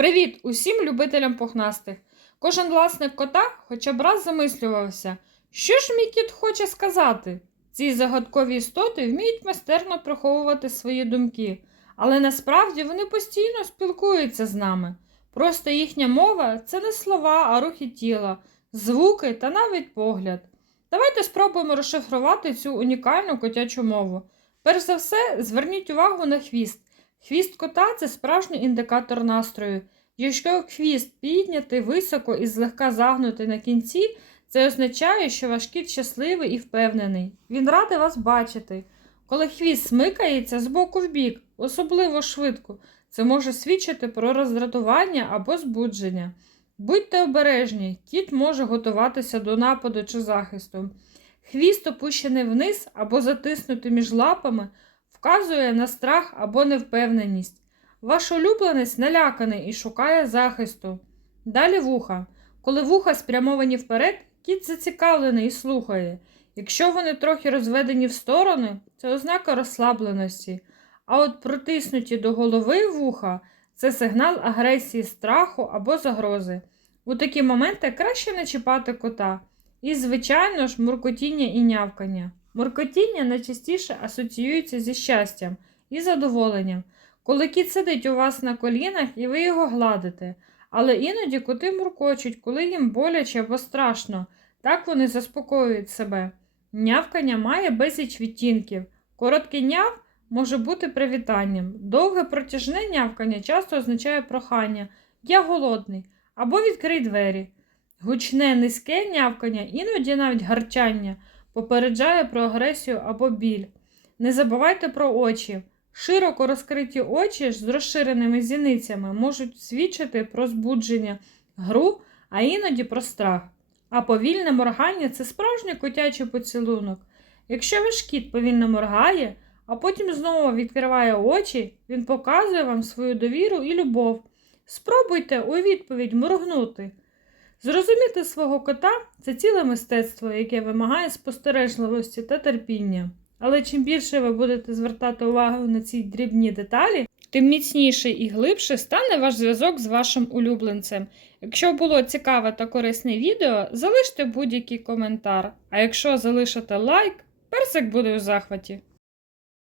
Привіт усім любителям пухнастих. Кожен власник кота хоча б раз замислювався, що ж мій кіт хоче сказати. Ці загадкові істоти вміють майстерно приховувати свої думки, але насправді вони постійно спілкуються з нами. Просто їхня мова це не слова, а рухи тіла, звуки та навіть погляд. Давайте спробуємо розшифрувати цю унікальну котячу мову. Перш за все, зверніть увагу на хвіст. Хвіст кота це справжній індикатор настрою. Якщо хвіст піднятий високо і злегка загнутий на кінці, це означає, що ваш кіт щасливий і впевнений. Він радий вас бачити. Коли хвіст смикається з боку в бік, особливо швидко, це може свідчити про роздратування або збудження. Будьте обережні, кіт може готуватися до нападу чи захисту. Хвіст опущений вниз або затиснутий між лапами вказує на страх або невпевненість. Ваш улюбленець наляканий і шукає захисту. Далі вуха. Коли вуха спрямовані вперед, кіт зацікавлений і слухає. Якщо вони трохи розведені в сторони, це ознака розслабленості. А от протиснуті до голови вуха це сигнал агресії, страху або загрози. У такі моменти краще не чіпати кота. І, звичайно ж, муркотіння і нявкання. Муркотіння найчастіше асоціюється зі щастям і задоволенням, коли кіт сидить у вас на колінах і ви його гладите. Але іноді коти муркочуть, коли їм боляче або страшно. Так вони заспокоюють себе. Нявкання має безліч відтінків. Короткий няв може бути привітанням. Довге протяжне нявкання часто означає прохання Я голодний або відкрий двері. Гучне низьке нявкання, іноді навіть гарчання, попереджає про агресію або біль. Не забувайте про очі. Широко розкриті очі з розширеними зіницями можуть свідчити про збудження, гру, а іноді про страх. А повільне моргання це справжній котячий поцілунок. Якщо ваш кіт повільно моргає, а потім знову відкриває очі, він показує вам свою довіру і любов. Спробуйте у відповідь моргнути. Зрозуміти свого кота це ціле мистецтво, яке вимагає спостережливості та терпіння. Але чим більше ви будете звертати увагу на ці дрібні деталі, тим міцніше і глибше стане ваш зв'язок з вашим улюбленцем. Якщо було цікаве та корисне відео, залиште будь-який коментар. А якщо залишите лайк, персик буде у захваті.